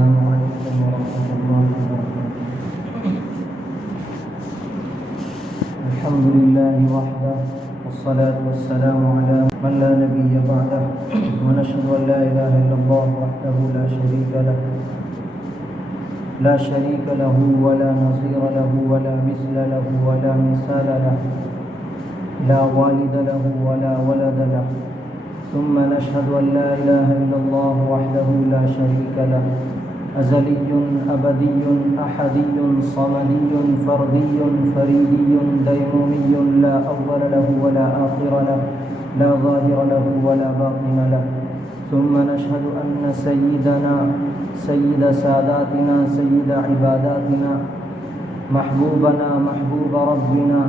السلام عليكم ورحمة الله وبركاته. الحمد لله وحده والصلاة والسلام على من لا نبي بعده، ونشهد أن لا إله إلا الله وحده لا شريك له ولا نظير له ولا مثل له ولا مثال له، لا والد له ولا ولد له. ثم نشهد أن لا إله إلا الله وحده لا شريك له، أزلي أبدي أحدي صمدي فردي فريدي ديمومي، لا أول له ولا آخر له، لا ظاهر له ولا باطن له. ثم نشهد أن سيدنا سيد ساداتنا سيد عباداتنا محبوبنا محبوب ربنا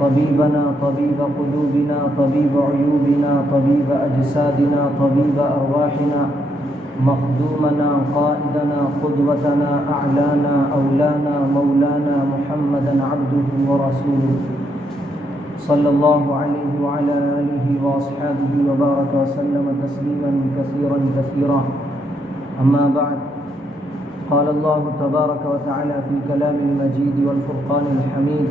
طبيبنا طبيب قلوبنا طبيب عيوبنا طبيب أجسادنا طبيب أرواحنا مخدومنا قائدنا قدوتنا أعلانا أولانا مولانا محمدا عبده ورسوله صلى الله عليه وعلى آله وأصحابه وبارك وسلم تسليما كثيرا كثيرا. أما بعد، قال الله تبارك وتعالى في كلام المجيد والفرقان الحميد: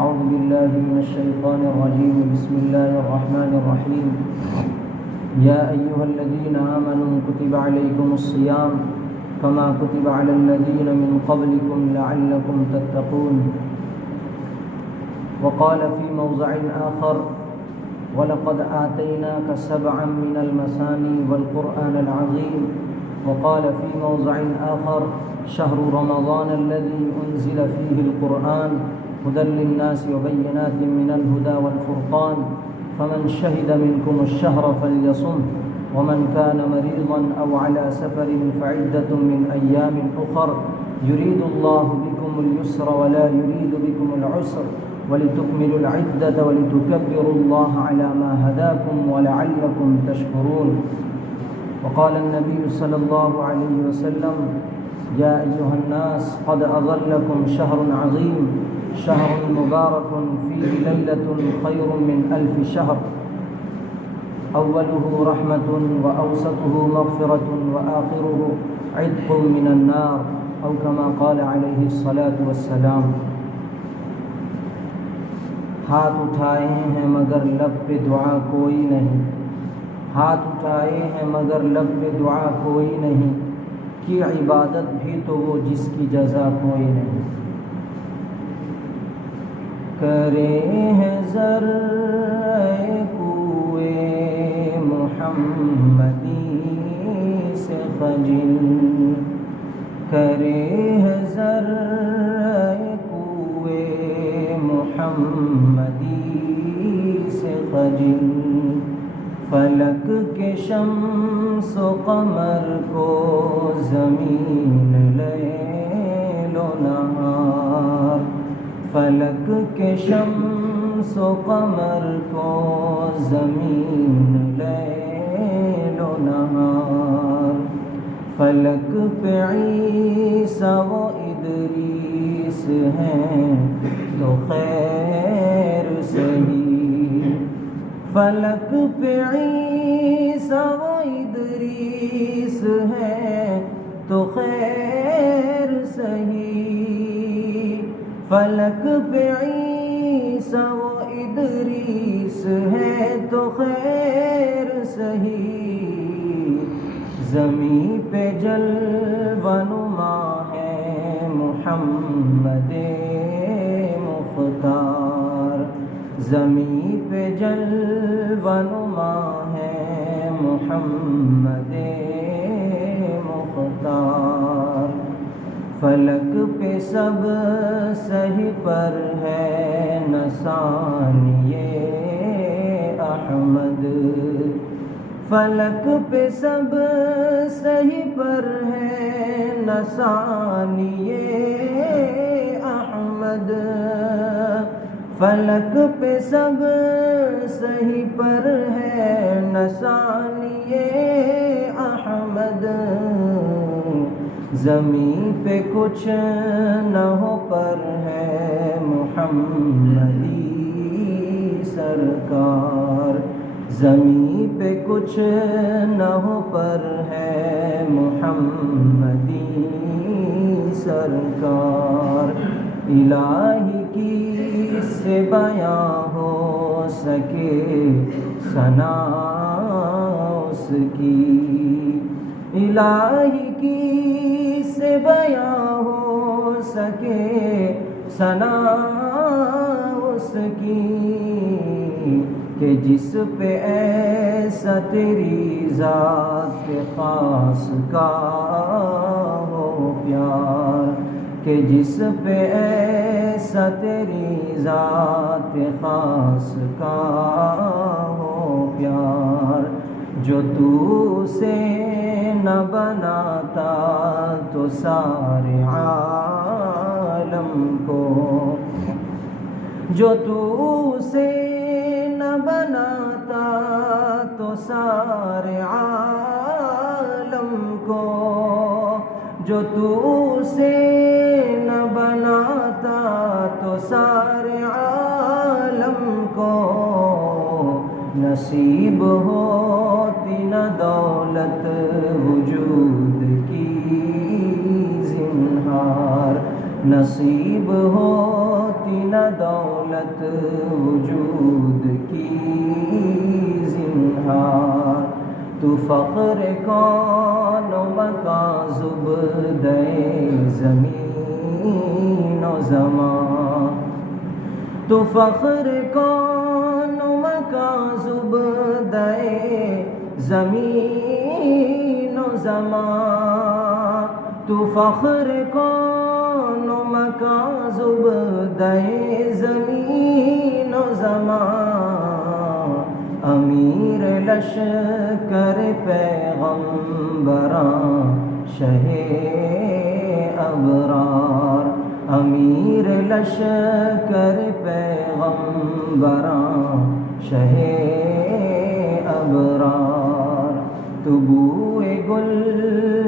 أعوذ بالله من الشيطان الرجيم، بسم الله الرحمن الرحيم. يا أيها الذين آمنوا كتب عليكم الصيام كما كتب على الذين من قبلكم لعلكم تتقون. وقال في موضع آخر: ولقد آتيناك سبعا من المثاني والقرآن العظيم. وقال في موضع آخر: شهر رمضان الذي أنزل فيه القرآن هدى للناس وبينات من الهدى والفرقان، فمن شهد منكم الشهر فليصم، ومن كان مريضا أو على سفر فعدة من أيام أخر، يريد الله بكم اليسر ولا يريد بكم العسر، ولتكملوا العدة ولتكبروا الله على ما هداكم ولعلكم تشكرون. وقال النبي صلى الله عليه وسلم: يا أيها الناس قد أظلكم شهر عظيم، شهر مبارك فيه ليلة خير من 1000 شهر، أوله رحمة وأوسطه مغفرة وآخره عتق من النار، أو كما قال عليه الصلاة والسلام. ہاتھ اٹھائے ہیں مگر لب پہ دعا کوئی نہیں، ہاتھ اٹھائے ہیں مگر لب پہ دعا کوئی نہیں، کی عبادت بھی تو وہ جس کی جزا کوئی نہیں. کرے ہیں ذرے کوئے محمدی سے خجل، کرے ہیں ذرے کوئے محمدی سے خجل، فلک کے شمس و قمر کو زمین لیل و نہار، فلک کے شمس و قمر کو زمین لیل و نہار، فلک پہ عیسیٰ و ادریس ہیں تو خیر سہی، فلک پہ عیسیٰ و ادریس ہیں تو خیر سہی، فلک پہ عیسیٰ و ادریس ہیں تو خیر سہی، زمین پہ جلوہ نما ہے محمد مختار، زمین پہ جلوہ نما ہے محمد مختار، فلک پہ سب سہی پر ہے نشانی احمد، فلک پہ سب سہی پر ہے نشانی احمد، فلک پہ سب سہی پر ہے نشانی احمد، زمین پہ کچھ نہ ہو پر ہے محمدی سرکار، زمین پہ کچھ نہ ہو پر ہے محمدی سرکار، الہی کی سے بیاں ہو سکے ثنا اس کی، الہی کی سے بیاں ہو سکے ثنا اس کی، کہ جس پہ ایسا تیری ذات خاص کا ہو پیار، کہ جس پہ ایسا تیری ذات خاص کا ہو پیار، جو تو سے نہ بناتا تو سارے عالم کو، جو تو سے نہ بناتا تو سارے عالم کو، جو تو سے نہ بناتا تو سارے عالم کو، نصیب ہوتی نہ دولت وجود کی زنہار، نصیب ہوتی نہ دولت وجود کی زنہار، تو فخر کون و مکان زبدہ زمین و زمان، تو فخر کون و مکان زبدہ زمین و زمان، تو فخر کون و مکان زبدہ زمین و زمان، امیر لشکر پیغمبراں شہ ابرار، امیر لشکر پیغمبراں شہ ابرار، تو بوئے گل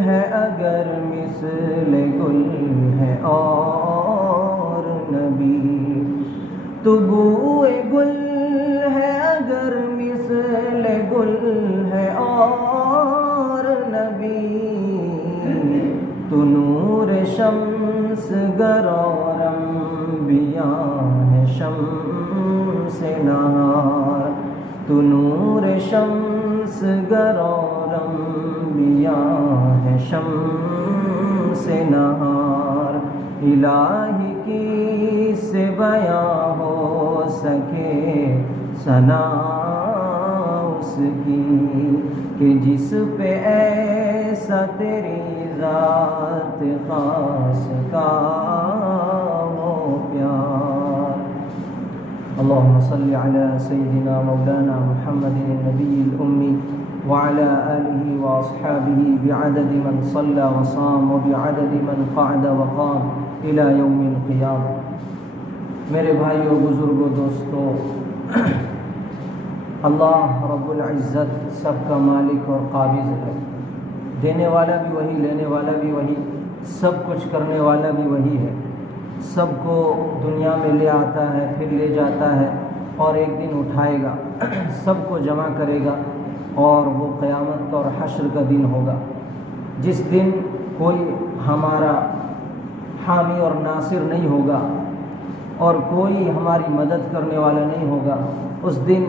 ہے اگر مثل گل ہے اور نبی، تو بوئے گل ہے اگر مثل گل ہے اور نبی، تو نور شمس گر اور انبیاء ہے شمس نہار، تو نور شمس گر اور انبیاء ہے شمس نہار، الہی کی سے بیاں ہو سکے ثنا اس کی، کہ جس پہ ایسا تیری ذات خاص کا ہو پیار۔ اللهم صل على سيدنا مولانا محمد النبي الأمي وعلى آله وأصحابه بعدد من صلى وصام وبعدد من قعد وقام إلى يوم القيامة۔ میرے بھائیوں، بزرگوں، دوستوں، اللہ رب العزت سب کا مالک اور قابض ہے، دینے والا بھی وہی، لینے والا بھی وہی، سب کچھ کرنے والا بھی وہی ہے، سب کو دنیا میں لے آتا ہے، پھر لے جاتا ہے، اور ایک دن اٹھائے گا، سب کو جمع کرے گا، اور وہ قیامت کا اور حشر کا دن ہوگا، جس دن کوئی ہمارا حامی اور ناصر نہیں ہوگا، اور کوئی ہماری مدد کرنے والا نہیں ہوگا۔ اس دن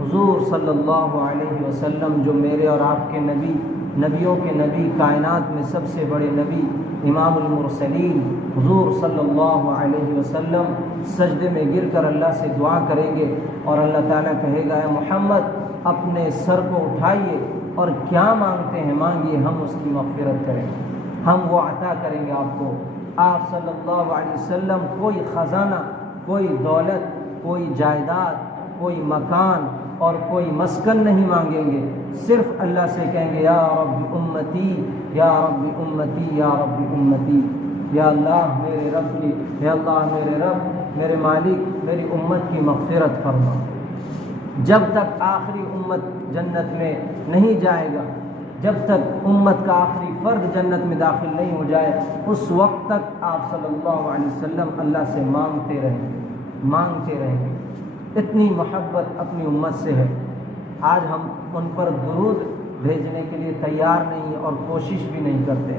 حضور صلی اللہ علیہ وسلم، جو میرے اور آپ کے نبی، نبیوں کے نبی، کائنات میں سب سے بڑے نبی، امام المرسلین حضور صلی اللہ علیہ وسلم، سجدے میں گر کر اللہ سے دعا کریں گے، اور اللہ تعالیٰ کہے گا، اے محمد اپنے سر کو اٹھائیے اور کیا مانگتے ہیں مانگیے، ہم اس کی مغفرت کریں گے، ہم وہ عطا کریں گے آپ کو۔ آپ صلی اللہ علیہ وسلم کوئی خزانہ، کوئی دولت، کوئی جائیداد، کوئی مکان اور کوئی مسکن نہیں مانگیں گے، صرف اللہ سے کہیں گے، یا رب امتی، یا رب امتی، یا رب امتی، یا اللہ میرے رب کی، یا اللہ میرے رب، میرے مالک، میری امت کی مغفرت فرما۔ جب تک آخری امت جنت میں نہیں جائے گا، جب تک امت کا آخری فرد جنت میں داخل نہیں ہو جائے، اس وقت تک آپ صلی اللہ علیہ وسلم اللہ سے مانگتے رہیں گے، مانگتے رہیں گے۔ اتنی محبت اپنی امت سے ہے۔ آج ہم ان پر درود بھیجنے کے لیے تیار نہیں اور کوشش بھی نہیں کرتے۔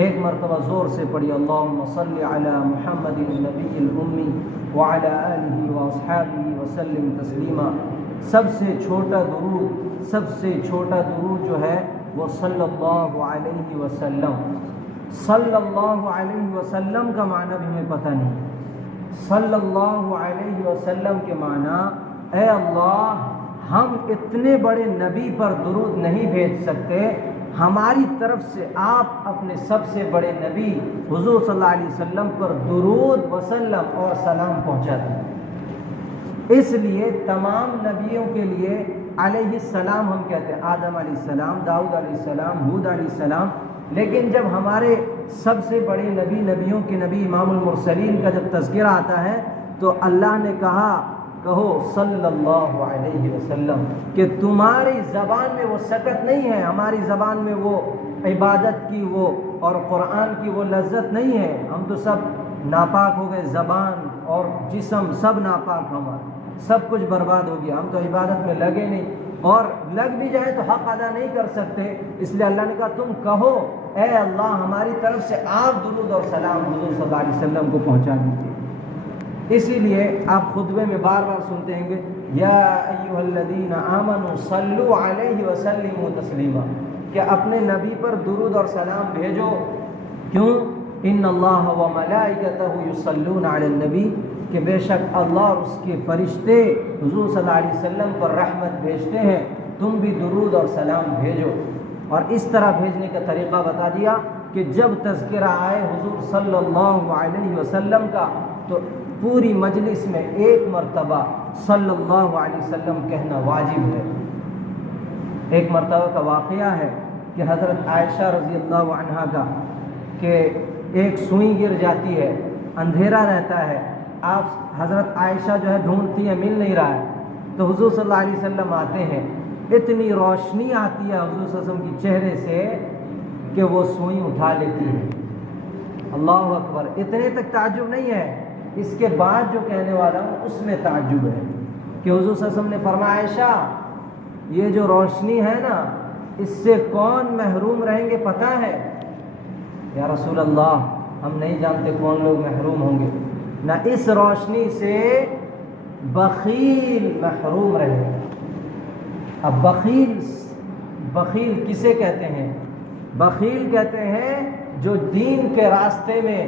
ایک مرتبہ زور سے پڑھی اللہم صلی علی محمد النبی الامی وعلی آلہ واصحابہ وسلم تسلیما۔ سب سے چھوٹا درود جو ہے وہ صلی اللہ علیہ وسلم۔ صلی اللہ علیہ وسلم کا معنی بھی ہمیں پتہ نہیں۔ صلی اللہ علیہ وسلم کے معنی اے اللہ ہم اتنے بڑے نبی پر درود نہیں بھیج سکتے، ہماری طرف سے آپ اپنے سب سے بڑے نبی حضور صلی اللہ علیہ وسلم پر درود وسلم اور سلام پہنچا دیں۔ اس لیے تمام نبیوں کے لیے علیہ السلام ہم کہتے ہیں، آدم علیہ السلام، داؤد علیہ السلام، ہود علیہ السلام، لیکن جب ہمارے سب سے بڑے نبیوں کے نبی امام المرسلین کا جب تذکرہ آتا ہے تو اللہ نے کہو صلی اللہ علیہ وسلم، کہ تمہاری زبان میں وہ سکت نہیں ہے، ہماری زبان میں وہ عبادت کی وہ اور قرآن کی وہ لذت نہیں ہے۔ ہم تو سب ناپاک ہو گئے، زبان اور جسم سب ناپاک، ہمارا سب کچھ برباد ہو گیا، ہم تو عبادت میں لگے نہیں، اور لگ بھی جائے تو حق ادا نہیں کر سکتے۔ اس لیے اللہ نے کہا تم کہو اے اللہ ہماری طرف سے آپ درود اور سلام حضور صلی اللہ علیہ وسلم کو پہنچا دیجیے۔ اسی لیے آپ خطبے میں بار بار سنتے ہیں کہ یا ایھا الذین آمنوا صلوا علیہ وسلموا تسلیما، کہ اپنے نبی پر درود اور سلام بھیجو۔ کیوں؟ ان اللہ وملائکتہ یصلون علی النبی، کہ بے شک اللہ اور اس کے فرشتے حضور صلی اللہ علیہ وسلم پر رحمت بھیجتے ہیں، تم بھی درود اور سلام بھیجو۔ اور اس طرح بھیجنے کا طریقہ بتا دیا کہ جب تذکرہ آئے حضور صلی اللہ علیہ وسلم کا تو پوری مجلس میں ایک مرتبہ صلی اللہ علیہ وسلم کہنا واجب ہے۔ ایک مرتبہ کا واقعہ ہے کہ حضرت عائشہ رضی اللہ عنہا کا کہ ایک سوئی گر جاتی ہے، اندھیرا رہتا ہے، آپ حضرت عائشہ جو ہے ڈھونڈتی ہیں، مل نہیں رہا ہے، تو حضور صلی اللہ علیہ وسلم آتے ہیں، اتنی روشنی آتی ہے حضور صلی اللہ علیہ وسلم کی چہرے سے کہ وہ سوئی اٹھا لیتی ہے۔ اللہ اکبر! اتنے تک تعجب نہیں ہے، اس کے بعد جو کہنے والا ہوں اس میں تعجب ہے کہ حضور صلی اللہ علیہ وسلم نے فرمایا عائشہ یہ جو روشنی ہے نا اس سے کون محروم رہیں گے پتہ ہے؟ یا رسول اللہ ہم نہیں جانتے کون لوگ محروم ہوں گے۔ نہ اس روشنی سے بخیل محروم رہے گا۔ اب بخیل کسے کہتے ہیں؟ بخیل کہتے ہیں جو دین کے راستے میں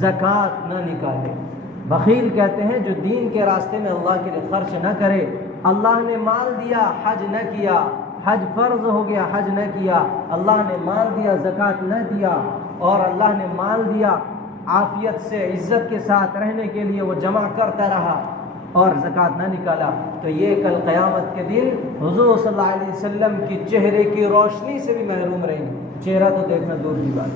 زکوٰۃ نہ نکالے۔ بخیل کہتے ہیں جو دین کے راستے میں اللہ کے لیے خرچ نہ کرے۔ اللہ نے مال دیا حج نہ کیا، حج فرض ہو گیا حج نہ کیا، اللہ نے مال دیا زکوٰۃ نہ دیا، اور اللہ نے مال دیا عافیت سے عزت کے ساتھ رہنے کے لیے وہ جمع کرتا رہا اور زکوٰۃ نہ نکالا، تو یہ کل قیامت کے دن حضور صلی اللہ علیہ وسلم کی چہرے کی روشنی سے بھی محروم رہیں گے۔ چہرہ تو دیکھنا دور کی بات۔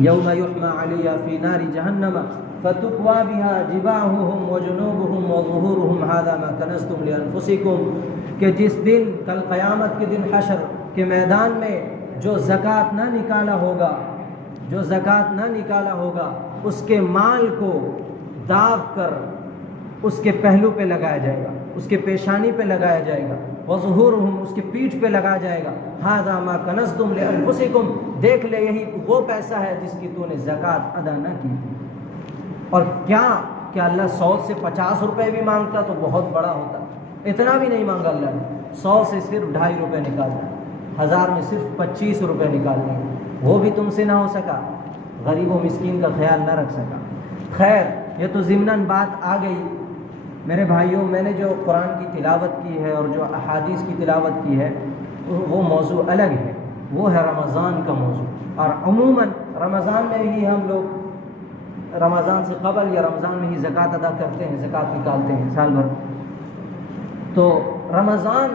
یوم یحمى علیہ فی نار جہنم فتکوی بها جباہہم وجنوبہم وظہورہم ھذا ما کنزتم لانفسکم، کہ جس دن کل قیامت کے دن حشر کے میدان میں جو زکوٰۃ نہ نکالا ہوگا اس کے مال کو داب کر اس کے پہلو پہ لگایا جائے گا، اس کے پیشانی پہ لگایا جائے گا، وظہورہم اس کے پیٹھ پہ لگایا جائے گا، ھذا ما کنزتم لانفسکم، دیکھ لے یہی وہ پیسہ ہے جس کی تو نے زکوٰۃ ادا نہ کی۔ اور کیا کہ اللہ 100 سے 50 روپے بھی مانگتا تو بہت بڑا ہوتا، اتنا بھی نہیں مانگا اللہ نے، 100 سے صرف 2.5 روپے نکالنا، 1000 میں صرف 25 روپے نکالنے، وہ بھی تم سے نہ ہو سکا، غریب و مسکین کا خیال نہ رکھ سکا۔ خیر یہ تو ضمناً بات آ گئی۔ میرے بھائیوں میں نے جو قرآن کی تلاوت کی ہے اور جو احادیث کی تلاوت کی ہے وہ موضوع الگ ہے، وہ ہے رمضان کا موضوع۔ اور عموماً رمضان میں ہی ہم لوگ رمضان سے قبل یا رمضان میں ہی زکوٰۃ ادا کرتے ہیں، زکوٰۃ نکالتے ہیں سال بھر۔ تو رمضان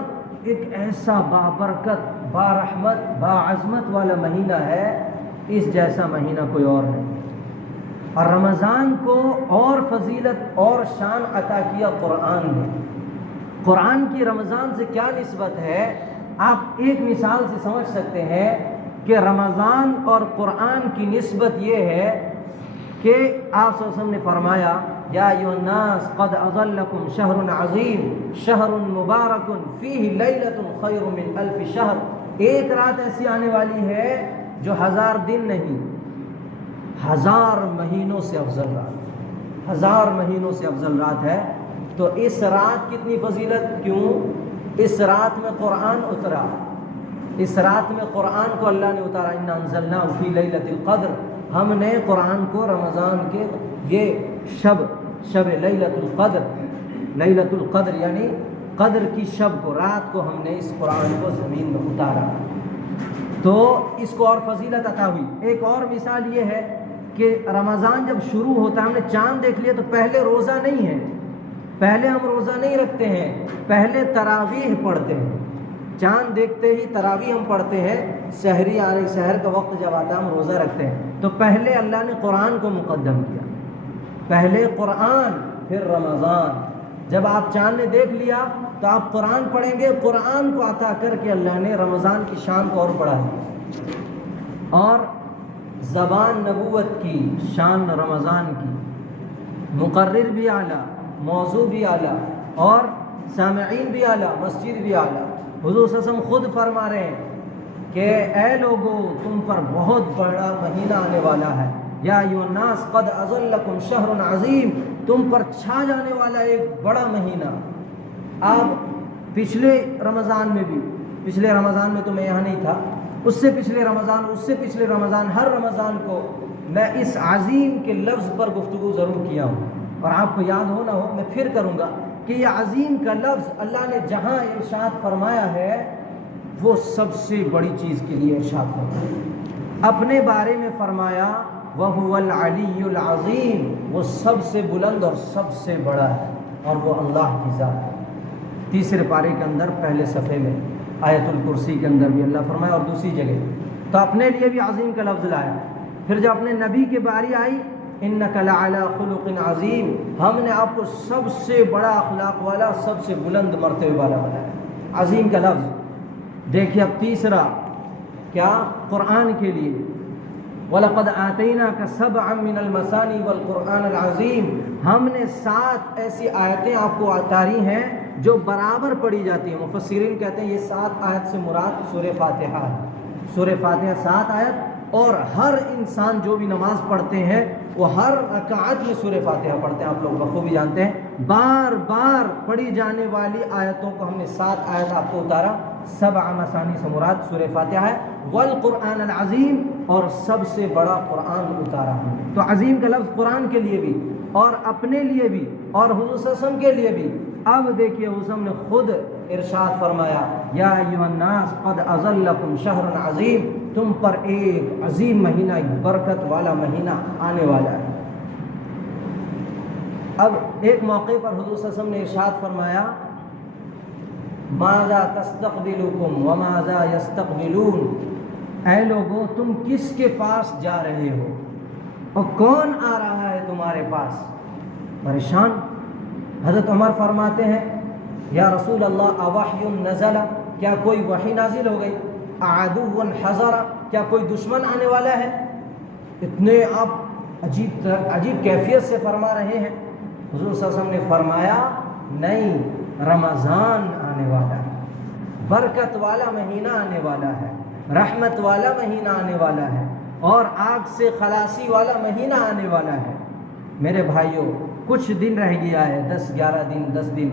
ایک ایسا بابرکت، بارحمت، باعظمت والا مہینہ ہے، اس جیسا مہینہ کوئی اور نہیں۔ اور رمضان کو اور فضیلت اور شان عطا کیا قرآن نے۔ قرآن کی رمضان سے کیا نسبت ہے؟ آپ ایک مثال سے سمجھ سکتے ہیں کہ رمضان اور قرآن کی نسبت یہ ہے کہ آپ صلی اللہ علیہ وسلم نے فرمایا یا ایھا الناس قد اظلکم شہر عظیم شہر مبارک فیہ لیلۃ خیر من الف شہر، ایک رات ایسی آنے والی ہے جو 1000 دن نہیں، 1000 مہینوں سے افضل رات، 1000 مہینوں سے افضل رات ہے۔ تو اس رات کتنی فضیلت، کیوں؟ اس رات میں قرآن اترا، اس رات میں قرآن کو اللہ نے اتارا، انا انزلناہ فی لیلۃ القدر، ہم نے قرآن کو رمضان کے یہ شب لیلۃ القدر، لیلۃ القدر یعنی قدر کی شب کو، رات کو ہم نے اس قرآن کو زمین میں اتارا، تو اس کو اور فضیلت عطا ہوئی۔ ایک اور مثال یہ ہے کہ رمضان جب شروع ہوتا ہے، ہم نے چاند دیکھ لیا تو پہلے روزہ نہیں ہے، پہلے ہم روزہ نہیں رکھتے ہیں، پہلے تراویح پڑھتے ہیں، چاند دیکھتے ہی تراویح ہم پڑھتے ہیں، سحری آنے سحر کا وقت جب آتا ہے ہم روزہ رکھتے ہیں۔ تو پہلے اللہ نے قرآن کو مقدم کیا، پہلے قرآن پھر رمضان۔ جب آپ چاند نے دیکھ لیا تو آپ قرآن پڑھیں گے، قرآن کو عطا کر کے اللہ نے رمضان کی شان کو اور بڑھا دیا، اور زبان نبوت کی شان رمضان کی، مقرر بھی اعلیٰ، موضوع بھی اعلیٰ، اور سامعین بھی اعلیٰ، مسجد بھی اعلیٰ۔ حضور صلی اللہ علیہ وسلم خود فرما رہے ہیں کہ اے لوگو، تم پر بہت بڑا مہینہ آنے والا ہے، یا ایھا الناس قد اظلکم شہر عظیم، تم پر چھا جانے والا ایک بڑا مہینہ۔ آپ پچھلے رمضان میں بھی، پچھلے رمضان میں تو میں یہاں نہیں تھا، اس سے پچھلے رمضان، اس سے پچھلے رمضان، ہر رمضان کو میں اس عظیم کے لفظ پر گفتگو ضرور کیا ہوں، اور آپ کو یاد ہو نہ ہو میں پھر کروں گا کہ یہ عظیم کا لفظ اللہ نے جہاں ارشاد فرمایا ہے وہ سب سے بڑی چیز کے لیے ارشاد فرمایا، اپنے بارے میں فرمایا وَهُوَ الْعَلِيُّ الْعَظِيمُ، وہ سب سے بلند اور سب سے بڑا ہے، اور وہ اللہ کی ذات ہے۔ تیسرے پارے کے اندر پہلے صفحے میں آیت الکرسی کے اندر بھی اللہ فرمایا، اور دوسری جگہ تو اپنے لیے بھی عظیم کا لفظ لایا۔ پھر جب اپنے نبی کی باری آئی، اِنَّكَ لَعَلَىٰ خُلُقٍ عَظِيمٍ، ہم نے آپ کو سب سے بڑا اخلاق والا، سب سے بلند مرتبے والا بنایا، عظیم کا لفظ۔ دیکھیے اب تیسرا کیا، قرآن کے لیے وَلَقَدْ آتَيْنَاكَ سَبْعًا مِّنَ الْمَثَانِي وَالْقُرْآنِ الْعَظِيمِ، ہم نے 7 ایسی آیتیں آپ کو اتاری ہیں جو برابر پڑھی جاتی ہیں۔ مفسرین کہتے ہیں یہ 7 آیت سے مراد سورہ فاتحہ ہے، سورہ فاتحہ 7 آیت، اور ہر انسان جو بھی نماز پڑھتے ہیں وہ ہر رکعت میں سورہ فاتحہ پڑھتے ہیں، آپ لوگ بخوبی جانتے ہیں۔ بار بار پڑھی جانے والی آیتوں کو ہم نے 7 آیت آپ کو اتارا، 7 مثانی سے مراد سورہ فاتحہ ہے، والقرآن العظیم، اور سب سے بڑا قرآن اتارا ہم نے۔ تو عظیم کا لفظ قرآن کے لیے بھی، اور اپنے لیے بھی، اور حضور صلی اللہ علیہ وسلم کے لیے بھی۔ اب دیکھیے حضور صلی اللہ علیہ وسلم نے خود ارشاد فرمایا، یا ایھا الناس قد اظلکم شہر عظیم، تم پر ایک عظیم مہینہ، ایک برکت والا مہینہ آنے والا ہے۔ اب ایک موقع پر حضور صلی اللہ علیہ وسلم نے ارشاد فرمایا، ماذا تستقبلکم وماذا یستقبلون، اے لوگو تم کس کے پاس جا رہے ہو اور کون آ رہا ہے تمہارے پاس؟ پریشان۔ حضرت عمر فرماتے ہیں، یا رسول اللہ اوحی نزل، کیا کوئی وحی نازل ہو گئی؟ عدو حضر، کیا کوئی دشمن آنے والا ہے؟ اتنے آپ عجیب کیفیت سے فرما رہے ہیں۔ حضور صلی اللہ علیہ وسلم نے فرمایا، نہیں، رمضان آنے والا ہے، برکت والا مہینہ آنے والا ہے، رحمت والا مہینہ آنے والا ہے، اور آگ سے خلاصی والا مہینہ آنے والا ہے۔ میرے بھائیوں، کچھ دن رہ گیا ہے، 10-11 دن، 10 دن،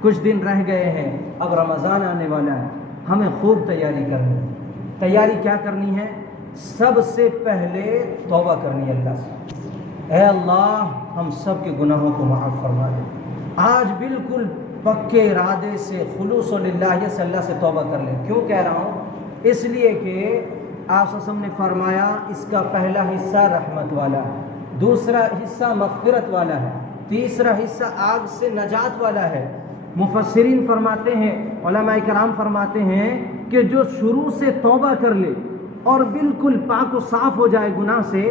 کچھ دن رہ گئے ہیں، اب رمضان آنے والا ہے، ہمیں خوب تیاری کرنی ہے۔ تیاری کیا کرنی ہے؟ سب سے پہلے توبہ کرنی ہے اللہ سے، اے اللہ ہم سب کے گناہوں کو معاف فرما دے۔ آج بالکل پکے ارادے سے، خلوص للہ سے اللہ سے توبہ کر لیں۔ کیوں کہہ رہا ہوں؟ اس لیے کہ آپ صلی اللہ علیہ وسلم نے فرمایا اس کا پہلا حصہ رحمت والا ہے، دوسرا حصہ مغفرت والا ہے، تیسرا حصہ آگ سے نجات والا ہے۔ مفسرین فرماتے ہیں، علماء کرام فرماتے ہیں کہ جو شروع سے توبہ کر لے اور بالکل پاک و صاف ہو جائے گناہ سے،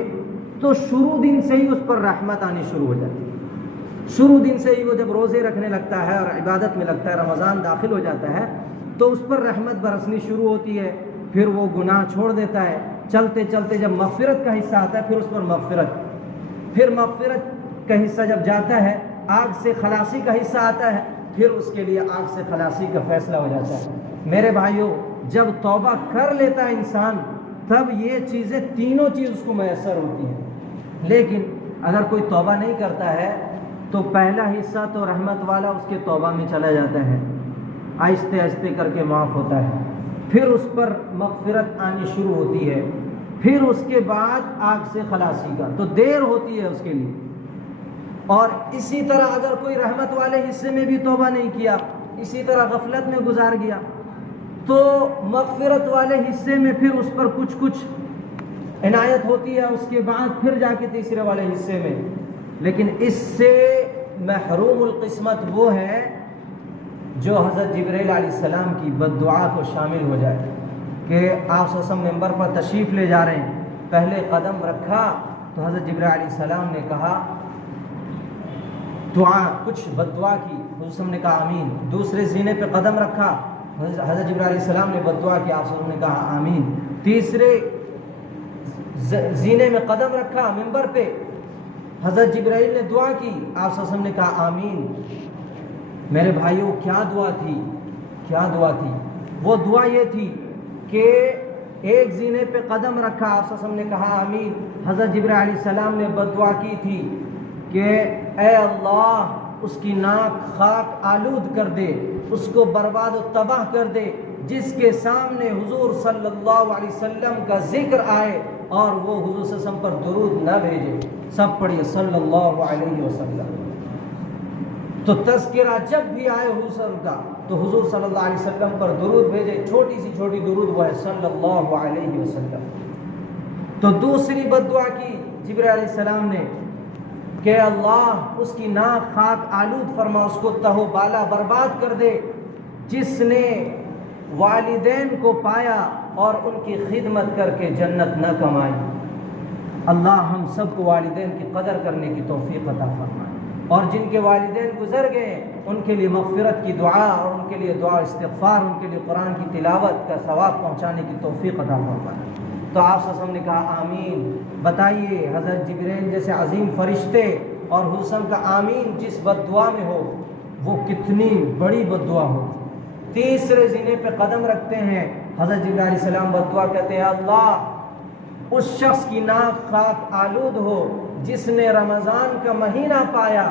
تو شروع دن سے ہی اس پر رحمت آنی شروع ہو جاتی ہے۔ شروع دن سے ہی وہ جب روزے رکھنے لگتا ہے اور عبادت میں لگتا ہے، رمضان داخل ہو جاتا ہے، تو اس پر رحمت برسنی شروع ہوتی ہے، پھر وہ گناہ چھوڑ دیتا ہے۔ چلتے چلتے جب مغفرت کا حصہ آتا ہے، پھر اس پر مغفرت، پھر مغفرت کا حصہ جب جاتا ہے، آگ سے خلاصی کا حصہ آتا ہے، پھر اس کے لیے آگ سے خلاصی کا فیصلہ ہو جاتا ہے۔ میرے بھائیوں، جب توبہ کر لیتا ہے انسان تب یہ چیزیں تینوں چیز اس کو میسر ہوتی ہیں. لیکن اگر کوئی توبہ نہیں کرتا ہے تو پہلا حصہ تو رحمت والا اس کے توبہ میں چلا جاتا ہے، آہستہ آہستہ کر کے معاف ہوتا ہے، پھر اس پر مغفرت آنی شروع ہوتی ہے، پھر اس کے بعد آگ سے خلاصی کا تو دیر ہوتی ہے اس کے لیے. اور اسی طرح اگر کوئی رحمت والے حصے میں بھی توبہ نہیں کیا، اسی طرح غفلت میں گزار گیا، تو مغفرت والے حصے میں پھر اس پر کچھ عنایت ہوتی ہے، اس کے بعد پھر جا کے تیسرے والے حصے میں. لیکن اس سے محروم القسمت وہ ہے جو حضرت جبرائیل علیہ السلام کی بد دعا کو شامل ہو جائے کہ آپ صلی اللہ علیہ وسلم ممبر پر تشریف لے جا رہے ہیں، پہلے قدم رکھا تو حضرت جبرائیل علیہ السلام نے کہا دعا، کچھ بد دعا کی، حضرت نے کہا آمین. دوسرے زینے پہ قدم رکھا، حضرت جبرائیل علیہ السلام نے بد دعا کی، آپ صلی اللہ علیہ وسلم نے کہا آمین. تیسرے زینے میں قدم رکھا ممبر پہ، حضرت جبرائیل نے دعا کی، آپ صلی اللہ علیہ وسلم نے کہا آمین. میرے بھائیوں کیا دعا تھی، کیا دعا تھی؟ وہ دعا یہ تھی کہ ایک زینے پہ قدم رکھا، آپ صلی اللہ علیہ وسلم نے کہا آمین. حضرت جبرائیل علیہ السلام نے بد دعا کی تھی کہ اے اللہ اس کی ناک خاک آلود کر دے، اس کو برباد و تباہ کر دے، جس کے سامنے حضور صلی اللہ علیہ وسلم کا ذکر آئے اور وہ حضور صلی اللہ علیہ وسلم پر درود نہ بھیجے. سب پڑھیے صلی اللہ علیہ وسلم. تو تذکرہ جب بھی آئے حضور کا تو حضور صلی اللہ علیہ وسلم پر درود بھیجے، چھوٹی سی چھوٹی درود وہ ہے صلی اللہ علیہ وسلم. تو دوسری بد دعا کی جبرائیل علیہ السلام نے کہ اللہ اس کی ناک خاک آلود فرما، اس کو تہو بالا برباد کر دے، جس نے والدین کو پایا اور ان کی خدمت کر کے جنت نہ کمائی. اللہ ہم سب کو والدین کی قدر کرنے کی توفیق عطا فرمائے، اور جن کے والدین گزر گئے ان کے لیے مغفرت کی دعا اور ان کے لیے دعا استغفار، ان کے لیے قرآن کی تلاوت کا ثواب پہنچانے کی توفیق عطا فرمائے. تو آپ صلی اللہ علیہ وسلم نے کہا آمین. بتائیے حضرت جبرائیل جیسے عظیم فرشتے اور حسن کا آمین جس بد دعا میں ہو وہ کتنی بڑی بد دعا ہو. تیسرے زینے پہ قدم رکھتے ہیں، حضرت جبرائیل علیہ السلام بد دعا کہتے ہیں اللہ اس شخص کی ناک خاک آلود ہو جس نے رمضان کا مہینہ پایا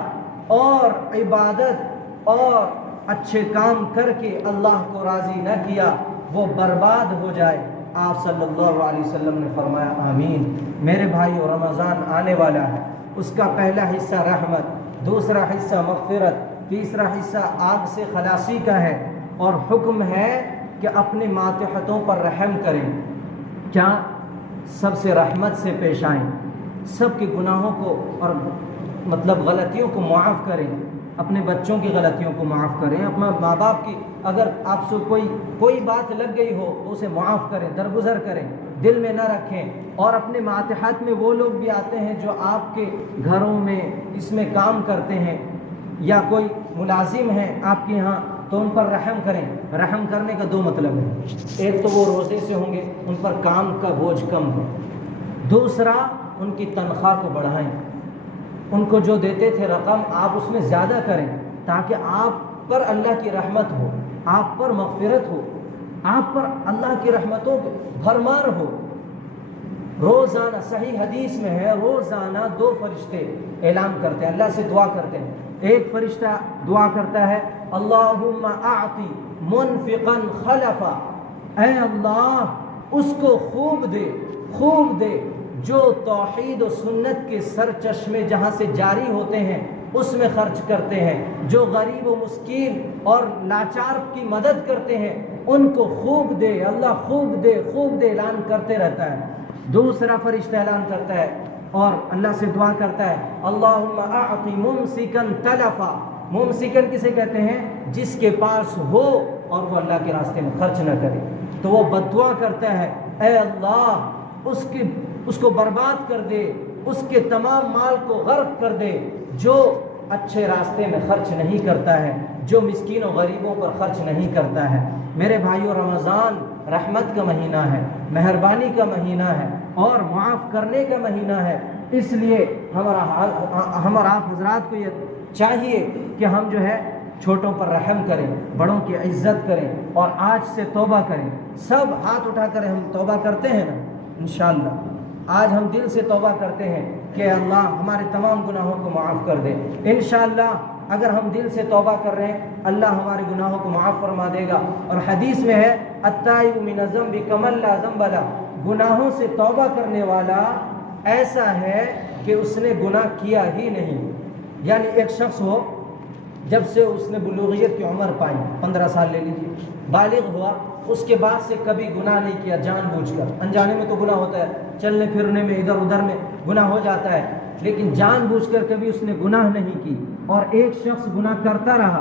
اور عبادت اور اچھے کام کر کے اللہ کو راضی نہ کیا، وہ برباد ہو جائے. آپ صلی اللہ علیہ وسلم نے فرمایا آمین. میرے بھائیو رمضان آنے والا ہے، اس کا پہلا حصہ رحمت، دوسرا حصہ مغفرت، تیسرا حصہ آگ سے خلاصی کا ہے، اور حکم ہے کہ اپنے ماتحتوں پر رحم کریں. کیا؟ سب سے رحمت سے پیش آئیں، سب کے گناہوں کو اور مطلب غلطیوں کو معاف کریں، اپنے بچوں کی غلطیوں کو معاف کریں، اپنے ماں باپ کی اگر آپ سے کوئی بات لگ گئی ہو تو اسے معاف کریں، درگزر کریں، دل میں نہ رکھیں. اور اپنے ماتحت میں وہ لوگ بھی آتے ہیں جو آپ کے گھروں میں اس میں کام کرتے ہیں یا کوئی ملازم ہیں آپ کے یہاں، تو ان پر رحم کریں. رحم کرنے کا دو مطلب ہے، ایک تو وہ روزے سے ہوں گے، ان پر کام کا بوجھ کم ہو، دوسرا ان کی تنخواہ کو بڑھائیں، ان کو جو دیتے تھے رقم آپ اس میں زیادہ کریں تاکہ آپ پر اللہ کی رحمت ہو، آپ پر مغفرت ہو، آپ پر اللہ کی رحمتوں بھرمار ہو. روزانہ صحیح حدیث میں ہے روزانہ 2 فرشتے اعلان کرتے ہیں، اللہ سے دعا کرتے ہیں. ایک فرشتہ دعا کرتا ہے اللہم اعطی منفقا خلفا، اے اللہ اس کو خوب دے جو توحید و سنت کے سرچشمے جہاں سے جاری ہوتے ہیں اس میں خرچ کرتے ہیں، جو غریب و مسکین اور لاچار کی مدد کرتے ہیں ان کو خوب دے، اللہ خوب دے اعلان کرتے رہتا ہے. دوسرا فرشتہ اعلان کرتا ہے اور اللہ سے دعا کرتا ہے اللہم اعطی ممسکا تلفا. ممسکن کسے کہتے ہیں؟ جس کے پاس ہو اور وہ اللہ کے راستے میں خرچ نہ کرے. تو وہ بد دعا کرتا ہے اے اللہ اس کو برباد کر دے، اس کے تمام مال کو غرق کر دے جو اچھے راستے میں خرچ نہیں کرتا ہے، جو مسکین و غریبوں پر خرچ نہیں کرتا ہے. میرے بھائیو رمضان رحمت کا مہینہ ہے، مہربانی کا مہینہ ہے اور معاف کرنے کا مہینہ ہے. اس لیے ہم اور آپ حضرات کو یہ چاہیے کہ ہم جو ہے چھوٹوں پر رحم کریں، بڑوں کی عزت کریں اور آج سے توبہ کریں۔ سب ہاتھ اٹھا کر ہم توبہ کرتے ہیں نا انشاءاللہ، آج ہم دل سے توبہ کرتے ہیں کہ اللہ ہمارے تمام گناہوں کو معاف کر دے۔ انشاءاللہ اگر ہم دل سے توبہ کر رہے ہیں اللہ ہمارے گناہوں کو معاف فرما دے گا۔ اور حدیث میں ہے التائب من الذنب کمن لا ذنب لہ، گناہوں سے توبہ کرنے والا ایسا ہے کہ اس نے گناہ کیا ہی نہیں۔ یعنی ایک شخص ہو، جب سے اس نے بلوغیت کی عمر پائی، 15 سال لے لیجیے، بالغ ہوا، اس کے بعد سے کبھی گناہ نہیں کیا جان بوجھ کر۔ انجانے میں تو گناہ ہوتا ہے، چلنے پھرنے میں ادھر ادھر میں گناہ ہو جاتا ہے، لیکن جان بوجھ کر کبھی اس نے گناہ نہیں کی۔ اور ایک شخص گناہ کرتا رہا،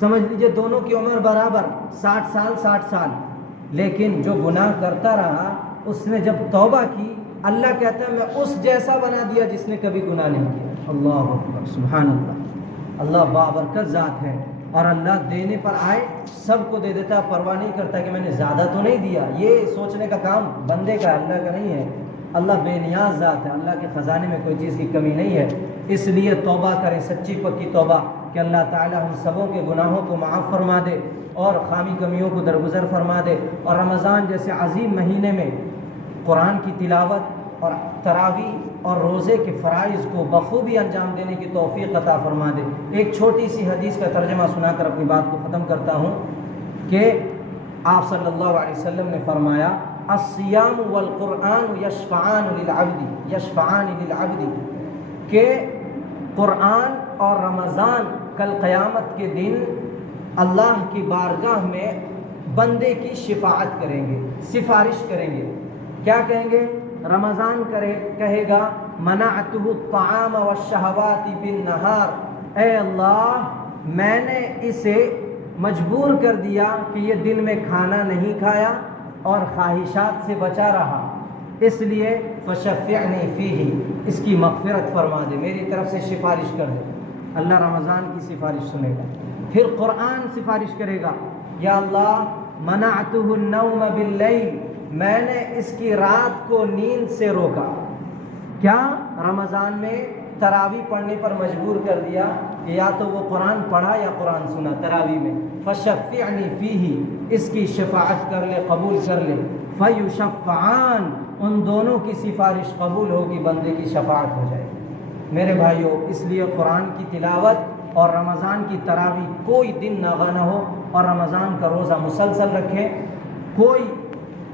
سمجھ لیجئے دونوں کی عمر برابر، 60 سال، لیکن جو گناہ کرتا رہا اس نے جب توبہ کی، اللہ کہتا ہے میں اس جیسا بنا دیا جس نے کبھی گناہ نہیں کیا۔ اللہ اکبر، سبحان اللہ۔ اللہ بابرکت ذات ہے، اور اللہ دینے پر آئے سب کو دے دیتا ہے، پرواہ نہیں کرتا کہ میں نے زیادہ تو نہیں دیا۔ یہ سوچنے کا کام بندے کا، اللہ کا نہیں ہے۔ اللہ بے نیاز ذات ہے، اللہ کے خزانے میں کوئی چیز کی کمی نہیں ہے۔ اس لیے توبہ کریں، سچی پکی توبہ، کہ اللہ تعالی ہم سبوں کے گناہوں کو معاف فرما دے اور خامی کمیوں کو درگزر فرما دے، اور رمضان جیسے عظیم مہینے میں قرآن کی تلاوت اور تراویح اور روزے کے فرائض کو بخوبی انجام دینے کی توفیق عطا فرما دے۔ ایک چھوٹی سی حدیث کا ترجمہ سنا کر اپنی بات کو ختم کرتا ہوں کہ آپ صلی اللہ علیہ وسلم نے فرمایا الصیام والقرآن یشفعان للعبد، کہ قرآن اور رمضان کل قیامت کے دن اللہ کی بارگاہ میں بندے کی شفاعت کریں گے، سفارش کریں گے۔ کیا کہیں گے؟ رمضان کہے گا منعتہ الطعام والشہوات بالنہار، اے اللہ میں نے اسے مجبور کر دیا کہ یہ دن میں کھانا نہیں کھایا اور خواہشات سے بچا رہا، اس لیے فشفعنی فیہ، اس کی مغفرت فرما دے، میری طرف سے سفارش کر دے۔ اللہ رمضان کی سفارش سنے گا۔ پھر قرآن سفارش کرے گا، یا اللہ منعتہ النوم باللیل، میں نے اس کی رات کو نیند سے روکا۔ کیا؟ رمضان میں تراویح پڑھنے پر مجبور کر دیا کہ یا تو وہ قرآن پڑھا یا قرآن سنا تراویح میں، فشفعنی فیہ، اس کی شفاعت کر لے، قبول کر لے، فیشفعان، ان دونوں کی سفارش قبول ہوگی، بندے کی شفاعت ہو جائے گی۔ میرے بھائیوں، اس لیے قرآن کی تلاوت اور رمضان کی تراویح کوئی دن ناغا نہ ہو، اور رمضان کا روزہ مسلسل رکھیں۔ کوئی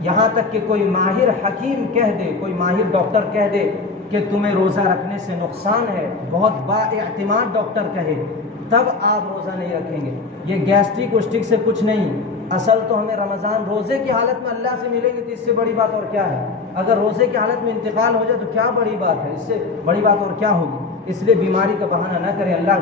یہاں تک کہ کوئی ماہر حکیم کہہ دے، کوئی ماہر ڈاکٹر کہہ دے کہ تمہیں روزہ رکھنے سے نقصان ہے، بہت با اعتماد ڈاکٹر کہے، تب آپ روزہ نہیں رکھیں گے۔ یہ گیسٹرک وسٹرک سے کچھ نہیں، اصل تو ہمیں رمضان روزے کی حالت میں اللہ سے ملیں گے تو اس سے بڑی بات اور کیا ہے؟ اگر روزے کی حالت میں انتقال ہو جائے تو کیا بڑی بات ہے؟ اس سے بڑی بات اور کیا ہوگی؟ اس لیے بیماری کا بہانہ نہ کریں، اللہ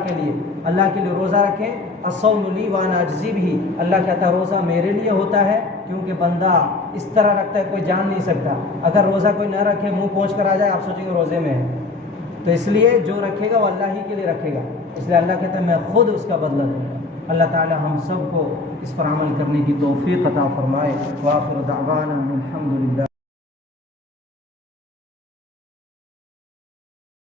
کے لیے روزہ رکھیں۔ الصوم لی وانا اجزی بھی، اللہ کہتا ہے روزہ میرے لیے ہوتا ہے، کیونکہ بندہ اس طرح رکھتا ہے کوئی جان نہیں سکتا۔ اگر روزہ کوئی نہ رکھے، منہ پہنچ کر آ جائے، آپ سوچیں گے روزے میں ہے، تو اس لیے جو رکھے گا وہ اللہ ہی کے لیے رکھے گا، اس لیے اللہ کہتا ہے میں خود اس کا بدلہ دوں گا۔ اللہ تعالی ہم سب کو اس پر عمل کرنے کی توفیق عطا فرمائے۔ وآخر دعوانا الحمدللہ۔